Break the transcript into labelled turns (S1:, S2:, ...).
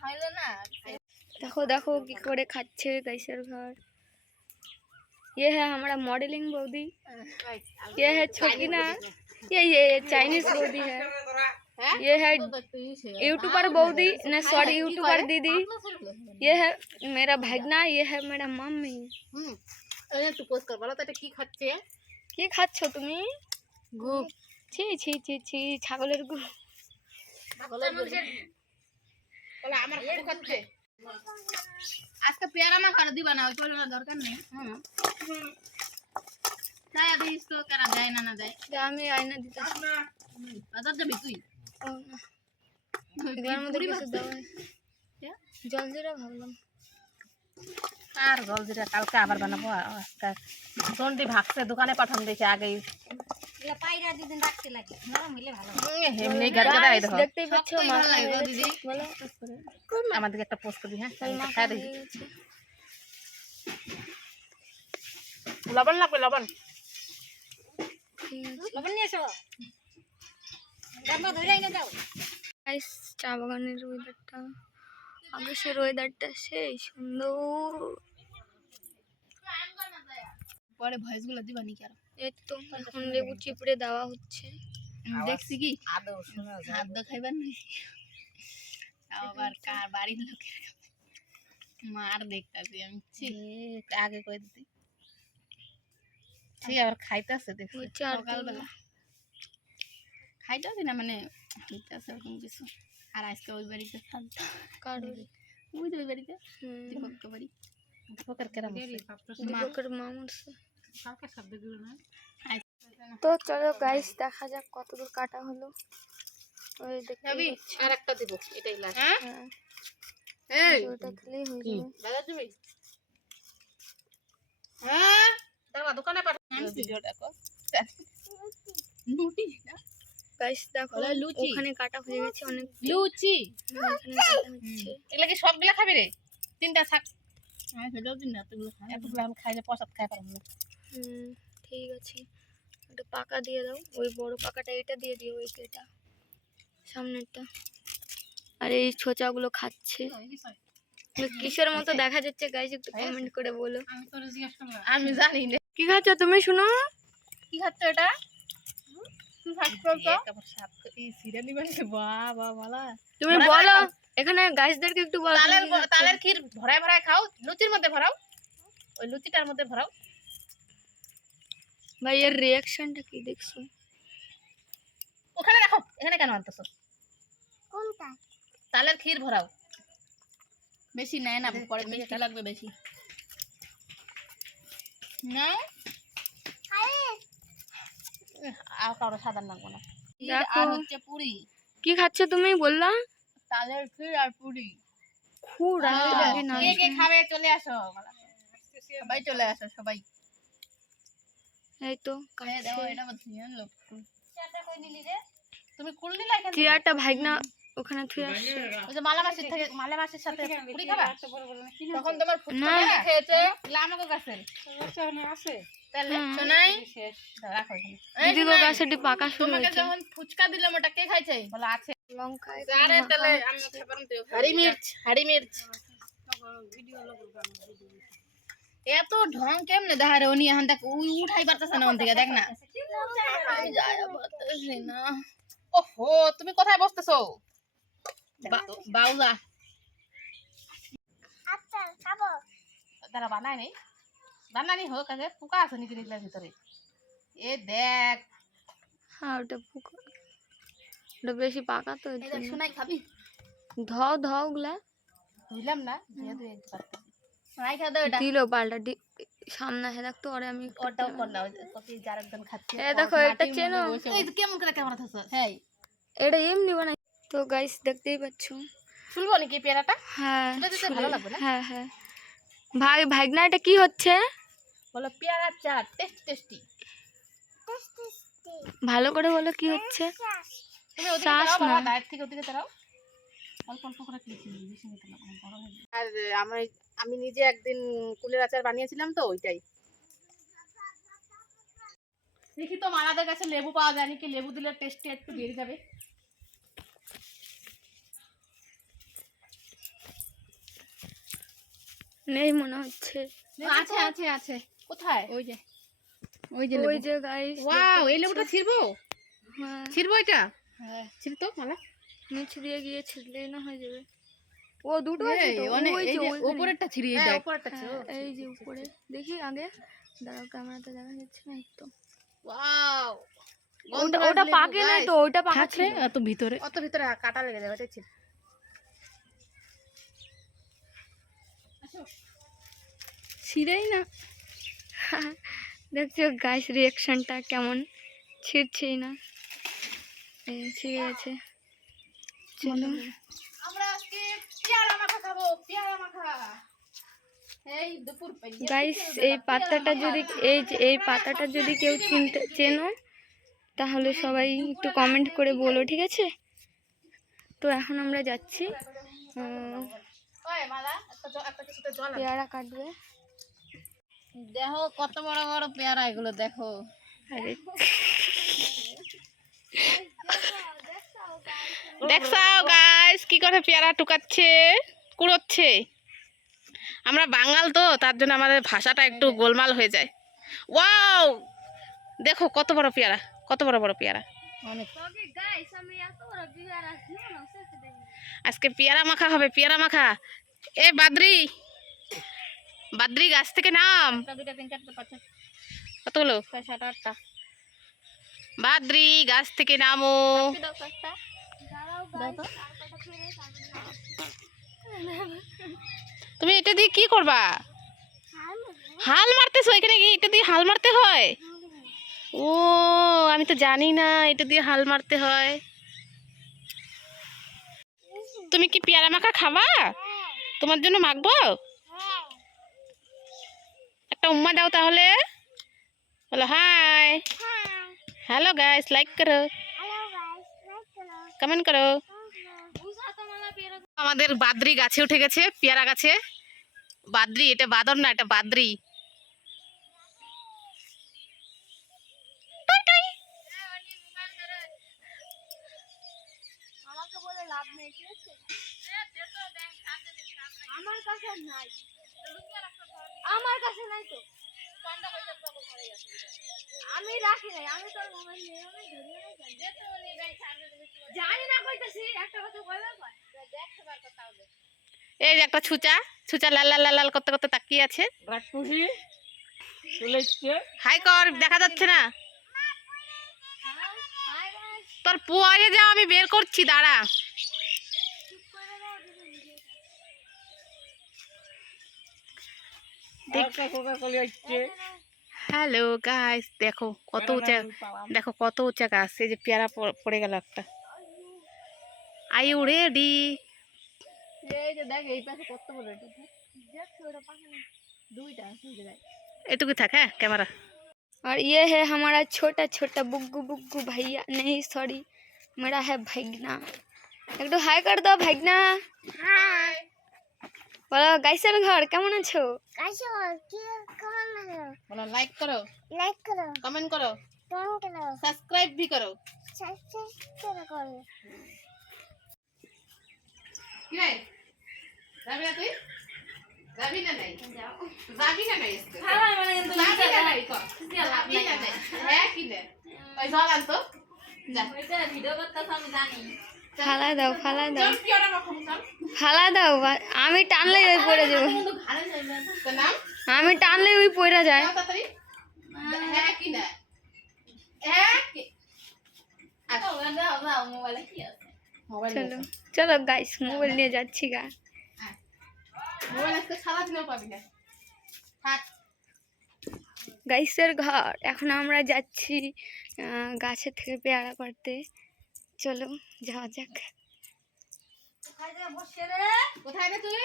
S1: হইলো না
S2: দেখো দেখো কি করে খাচ্ছে कैसर घर ये है हमारा मॉडलिंग बौदी ये है छोकिना ये ये चाइनीज़ बौदी है ये है यूट्यूबर बौदी ना सॉरी यूट्यूबर दीदी ये है मेरा भगना ये है मेरा मम्मी
S1: तू पोस्ट कर वाला तेरे की खाচ্ছে की খাচ্ছ?
S2: তুমি?
S1: গুপ
S2: ছি ছি ছি ছি ছাগলের গুপ
S1: ছাগলের বলো আমার আজকে পেয়ারা মা কারও দিবা না ওই করে দরকার নেই। তাই আদি ইস্তো করা দেয় না না দেয়।
S2: আমি আয়না দিতে
S1: বাজার যাবি তুই?
S2: জল জিরা ভাবলাম।
S1: আর জল জিরা কালকে আবার বানাবো আজকে সন্ডি ভাগছে দোকানে পাঠান দিয়েছে আগেই। এমনি গাড়ি গাড়ি দেখো।
S2: দেখতেই পাচ্ছ মাখা হয়ে গেছে।
S1: দিদি।
S2: বলো।
S1: আমাদেরকে একটা পোস্ট করবি হ্যাঁ?
S2: তাই মাখা
S1: খাই
S2: হয়ে
S1: দেখি।
S2: গেছে।
S1: লবণ লাগবে লবণ।
S2: ঠিক আছে
S1: লবণ নিয়ে এসো।
S2: গাইস চা বাগানের ওয়েদারটা আকাশের ওয়েদারটা সেই সুন্দর।
S1: পরে ভয়েসগুলো দিবা নি কেন
S2: এই তো এখন লেবু চিপড়ে দেওয়া হচ্ছে।
S1: দেখছি কি? আদৌ শোনা খাদ্য খাইবার নাই আবার কার বাড়ির লোকের মার দেখতাছি আমি। ছি। আগে কই দিতি? ঠিক আবার খাইতেছে দেখছি। সকালবেলা। খাইতেছি না মানে খাইতেছে ওরকম কিছু। আর আজকে ওই বাড়িতে ওই ওই বাড়িতে।
S2: হুম,
S1: দীপক বাড়ি। দীপকের কেরাম
S2: দীপকের মামুর
S1: কালকে না।
S2: তো চলো গাইস দেখা যাক কতদূর কাটা হলো। ওই দেখতে
S1: আর একটা দিব এটাই লাস্ট হ্যাঁ?
S2: হ্যাঁ
S1: এই
S2: ওটা খেলেই হয়ে যাবে।
S1: দাদা তুমি হ্যাঁ? দাদা দোকানে পাঠা ভিডিওটা কর লুচি
S2: গাইস দেখো
S1: লুচি।
S2: ওখানে কাটা হয়ে গেছে অনেক
S1: লুচি।
S2: এখানে
S1: এগুলা কি সবগুলা খাবি রে? তিনটা থাক। হ্যাঁ সেটাও তিন না তুই এতগুলো আমি খাইলে প্রসাদ খাই পারব না।
S2: হুম ঠিক আছে। একটা পাকা দিয়ে দাও। ওই বড় পাকাটা এটা দিয়ে দিও ওই এটা। সামনেরটা। আর এই ছোচাগুলো খাচ্ছে। কিসের মতো দেখা যাচ্ছে গাইস একটু কমেন্ট করে বলো।
S1: আমি আমি জানি না।
S2: কি খাচ্ছ তুমি শুনো?
S1: কি খাচ্ছ এটা?
S2: তুমি বলো এখানে গাইসদেরকে একটু বলো
S1: তালের ক্ষীর ভরায় ভরায় খাও লুচির মধ্যে ভরাও। ওই লুচিটার মধ্যে ভরাও।
S2: ভাই এর রিয়াকশনটা কি দেখছ?
S1: ওখানে রাখো এখানে কেন আনতেছো? তালের ক্ষীর ভরাও। বেশি নেয় না পরে মিষ্টি লাগবে বেশি। না আর কারও সাদা লাগবে না। আর হচ্ছে পুরি।
S2: কি খাচ্ছ তুমি বললা?
S1: তালের ক্ষীর আর পুরি।
S2: না
S1: কে কে খাবে চলে আসো। সবাই চলে আসো সবাই।
S2: এই তো
S1: খাইয়ে দাও এটা বলছি জানলো তুমি কুল নিলা এখান থেকে?
S2: চেয়ারটা ভাগনা ওখানে থুয়ে আসছে।
S1: ওই যে মালা মাসির থেকে মালা মাসির সাথে পুরি খাবা? তখন তোমার ফুচকা খেয়েছে আমাকে কাছে তাহলে ফুচকা দিলাম ওটা কে খাইছে? আছে।
S2: লঙ্কা
S1: মির্চ মির্চ। এত ঢং কেমনে দেখা রে উনি এখন? দেখ উই উঠাই পারতেছে না ওন থেকে দেখ না। ওহো তুমি কোথায় বসতেছো? বাউলা। তারা বানায় নেই? বানানি হোক আগে পোকা আছে নিচে নিচের ভিতরে। এ দেখ।
S2: হ্যাঁ ওটা পুকো। ওটা বেশি পাকা তো।
S1: শোনাই খাবি?
S2: ধও ধও গুলা
S1: বুঝলাম না শোনাই খা দাও এটা
S2: দিল পাল্টা দি- সামনে আসে দেখতো ওরে আমি
S1: ওটাও কর নাও কপি যার একজন খাচ্ছে
S2: এ দেখো, এটা চেনো?
S1: এই কেমন করে ক্যামেরা থাকছে হ্যাঁ
S2: এটা এমনি বানাই। তো গাইস দেখতেই পাচ্ছ।
S1: শুনব নাকি পেয়ারাটা?
S2: হ্যাঁ
S1: ভালো লাগবে না?
S2: হ্যাঁ হ্যাঁ। ভাই ভাগনা এটা কি হচ্ছে?
S1: বলো পেয়ারা চাট টেস্ট টেস্টি
S2: ভালো করে বলো কি হচ্ছে।
S1: আর আমি আমি নিজে একদিন কুলের আচার বানিয়েছিলাম তো ওইটাই। দেখি তো মারাদের কাছে লেবু পাওয়া যায় নাকি লেবু দিলে টেস্টে একটু বেড়ে যাবে।
S2: নেই মনে হচ্ছে।
S1: আছে আছে আছে। কোথায়? ওই যে ওই যে
S2: ওই যে গাইস
S1: ওয়াও এই লেবুটা ছিড়বো?
S2: হ্যাঁ।
S1: ছিড়বো এটা? ছিড় তো মালা।
S2: নিচ দিয়ে গিয়ে ছিটলেই না হয়ে যাবে। ও দুটো আছে তো? ওই যে
S1: যে উপরেরটা ছিড়িয়ে দেখ। উপরেরটা
S2: এই যে উপরে। দেখি আগে। দাঁড়াও ক্যামেরাতে দেখা যাচ্ছে না
S1: ওয়াও
S2: ওটা ওটা পাকে না তো ওটা পাকা
S1: থাকলে এত ভিতরে। অত ভিতরে কাটা লেগে যাবে দেখছি
S2: ছিঁড়েই না। দেখছ গাছ রিয়াকশনটা কেমন? ছিঁড়ছেই না। ছিঁড়ে গেছে। চলো। গাইস এই পাতাটা যদি এই যে এই পাতাটা যদি কেউ চিনতে চেনো তাহলে সবাই একটু কমেন্ট করে বলো ঠিক আছে? তো এখন আমরা যাচ্ছি। পেয়ারা কাটবে।
S1: দেখো কত বড় বড় পেয়ারা এগুলো দেখো।
S2: আরে।
S1: দেখছ গাইস কি করে পেয়ারা টুকাচ্ছে কুড়োচ্ছে। আমরা বাঙাল তো তার জন্য আমাদের ভাষাটা একটু গোলমাল হয়ে যায়। ওয়াও দেখো কত বড় পেয়ারা কত বড় বড় পেয়ারা। আজকে পেয়ারা মাখা হবে পেয়ারা মাখা। এ বাদ্রি! বাদ্রি গাছ থেকে নাম। কতগুলো বাদ্রি গাছ থেকে নামো। তুমি এটা দিয়ে কি করবা? হাল মারতেছো এখানে কি? এটা দিয়ে হাল মারতে হয়? ও, আমি তো জানি না এটা দিয়ে হাল মারতে হয়। তুমি কি পেয়ারা মাখা খাবা? তোমার জন্য মাখবো? একটা উম্মা দাও তাহলে। বলো হাই। হ্যালো গাইস লাইক করো। কমেন্ট করো। আমাদের বাদরি গাছে উঠে গেছে পেয়ারা গাছে। বাদরি এটা বাদর না এটা বাদরি। টই টই।
S2: আমাকে বলে লাভ নেই ঠিক আছে? আমার কাছে নাই। আমার কাছে নাই তো। আমি রাখি নাই আমি তোর মোবাইল নিয়ে আমি ধরিয়ে নাই জানি। জানি না কইতাছি একটা কথা কইবা কয়
S1: এই যে একটা ছুচা ছুচা লাল লাল লাল লাল করতে করতে তাকিয়ে আছে। হাই কর দেখা যাচ্ছে না। তোর পুয়ারে যাও আমি বের করছি দাঁড়া। হ্যালো গাইস দেখো কত উঁচা দেখো কত উঁচা গাছ এই যে পেয়ারা প- পড়ে গেল একটা আই ইউ রেডি এই যে দেখ এই পাশে কত বড় এটা দুইটা এটুকু থাক হ্যাঁ ক্যামেরা
S2: और ये है हमारा छोटा छोटा बुग्गू बुग्गू भैया नहीं सॉरी मेरा है भैगना एक तो हाय कर दो भैगना
S1: হাই
S2: বলো গাইসের ঘর কেমন আছো?
S1: গাইসের ঘর কি কেমন বলো লাইক করো।
S3: লাইক করো।
S1: কমেন্ট করো।
S3: কমেন্ট করো।
S1: সাবস্ক্রাইব ভি করো।
S3: সাবস্ক্রাইব করো।
S1: কি রে? যাবি না তুই? যাবি না
S2: ফালা দাও ফালা দাও। ফালা দাও আমি টানলে ওই পড়ে যাব। আমি টানলে ওই পড়ে যায়।
S1: হ্যাঁ কি না? হ্যাঁ কি? মোবাইল
S2: চলো চলো গাইস মোবাইল নিয়ে যাচ্ছি গা। গাইসের ঘর। এখন আমরা যাচ্ছি গাছের থেকে পেয়ারা পাড়তে। চলো যাওয়া যাক।
S1: কোথায় তুই?